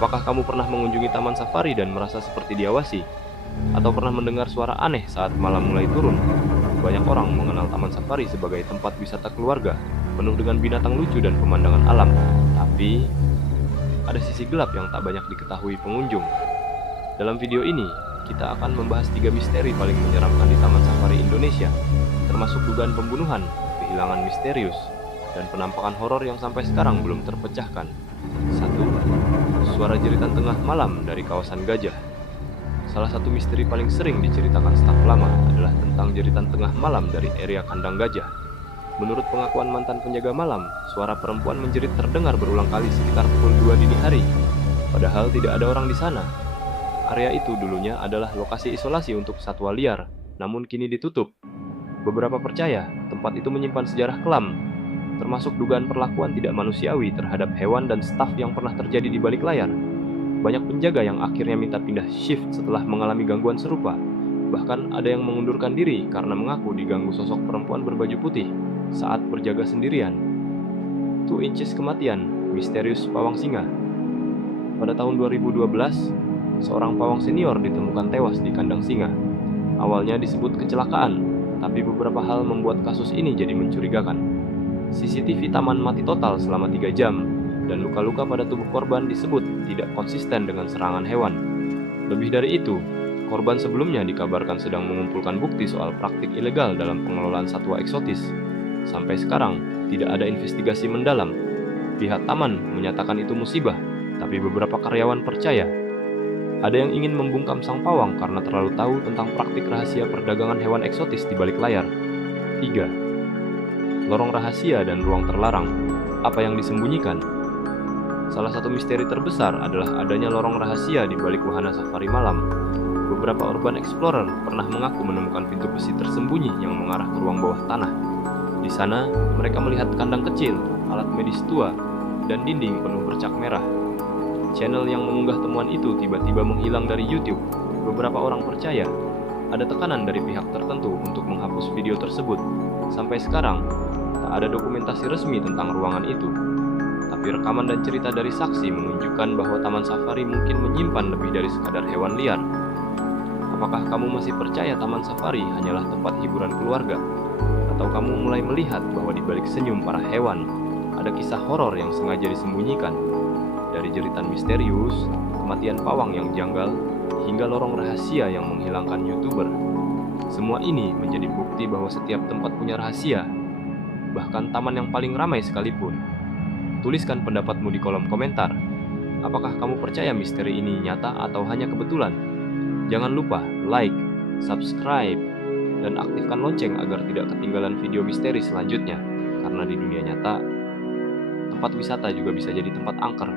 Apakah kamu pernah mengunjungi taman safari dan merasa seperti diawasi? Atau pernah mendengar suara aneh saat malam mulai turun? Banyak orang mengenal taman safari sebagai tempat wisata keluarga, penuh dengan binatang lucu dan pemandangan alam. Tapi, ada sisi gelap yang tak banyak diketahui pengunjung. Dalam video ini, kita akan membahas 3 misteri paling menyeramkan di Taman Safari Indonesia, termasuk dugaan pembunuhan, kehilangan misterius, dan penampakan horor yang sampai sekarang belum terpecahkan. 1. Suara jeritan tengah malam dari kawasan Gajah. Salah satu misteri paling sering diceritakan staf lama adalah tentang jeritan tengah malam dari area kandang gajah. Menurut pengakuan mantan penjaga malam, suara perempuan menjerit terdengar berulang kali sekitar pukul 2 dini hari. Padahal tidak ada orang di sana. Area itu dulunya adalah lokasi isolasi untuk satwa liar, namun kini ditutup. Beberapa percaya tempat itu menyimpan sejarah kelam, termasuk dugaan perlakuan tidak manusiawi terhadap hewan dan staf yang pernah terjadi di balik layar. Banyak penjaga yang akhirnya minta pindah shift setelah mengalami gangguan serupa. Bahkan ada yang mengundurkan diri karena mengaku diganggu sosok perempuan berbaju putih saat berjaga sendirian. 2 Inches Kematian, misterius pawang singa. Pada tahun 2012, seorang pawang senior ditemukan tewas di kandang singa. Awalnya disebut kecelakaan, tapi beberapa hal membuat kasus ini jadi mencurigakan. CCTV taman mati total selama 3 jam, dan luka-luka pada tubuh korban disebut tidak konsisten dengan serangan hewan. Lebih dari itu, korban sebelumnya dikabarkan sedang mengumpulkan bukti soal praktik ilegal dalam pengelolaan satwa eksotis. Sampai sekarang, tidak ada investigasi mendalam. Pihak taman menyatakan itu musibah, tapi beberapa karyawan percaya. Ada yang ingin membungkam sang pawang karena terlalu tahu tentang praktik rahasia perdagangan hewan eksotis di balik layar. 3. Lorong rahasia dan ruang terlarang. Apa yang disembunyikan? Salah satu misteri terbesar adalah adanya lorong rahasia di balik wahana safari malam. Beberapa urban explorer pernah mengaku menemukan pintu besi tersembunyi yang mengarah ke ruang bawah tanah. Di sana, mereka melihat kandang kecil, alat medis tua, dan dinding penuh bercak merah. Channel yang mengunggah temuan itu tiba-tiba menghilang dari YouTube. Beberapa orang percaya ada tekanan dari pihak tertentu untuk menghapus video tersebut. Sampai sekarang, tak ada dokumentasi resmi tentang ruangan itu. Tapi rekaman dan cerita dari saksi menunjukkan bahwa taman safari mungkin menyimpan lebih dari sekadar hewan liar. Apakah kamu masih percaya taman safari hanyalah tempat hiburan keluarga? Atau kamu mulai melihat bahwa di balik senyum para hewan, ada kisah horor yang sengaja disembunyikan? Dari jeritan misterius, kematian pawang yang janggal, hingga lorong rahasia yang menghilangkan YouTuber. Semua ini menjadi bukti bahwa setiap tempat punya rahasia, bahkan taman yang paling ramai sekalipun. Tuliskan pendapatmu di kolom komentar. Apakah kamu percaya misteri ini nyata atau hanya kebetulan? Jangan lupa like, subscribe, dan aktifkan lonceng agar tidak ketinggalan video misteri selanjutnya. Karena di dunia nyata, tempat wisata juga bisa jadi tempat angker.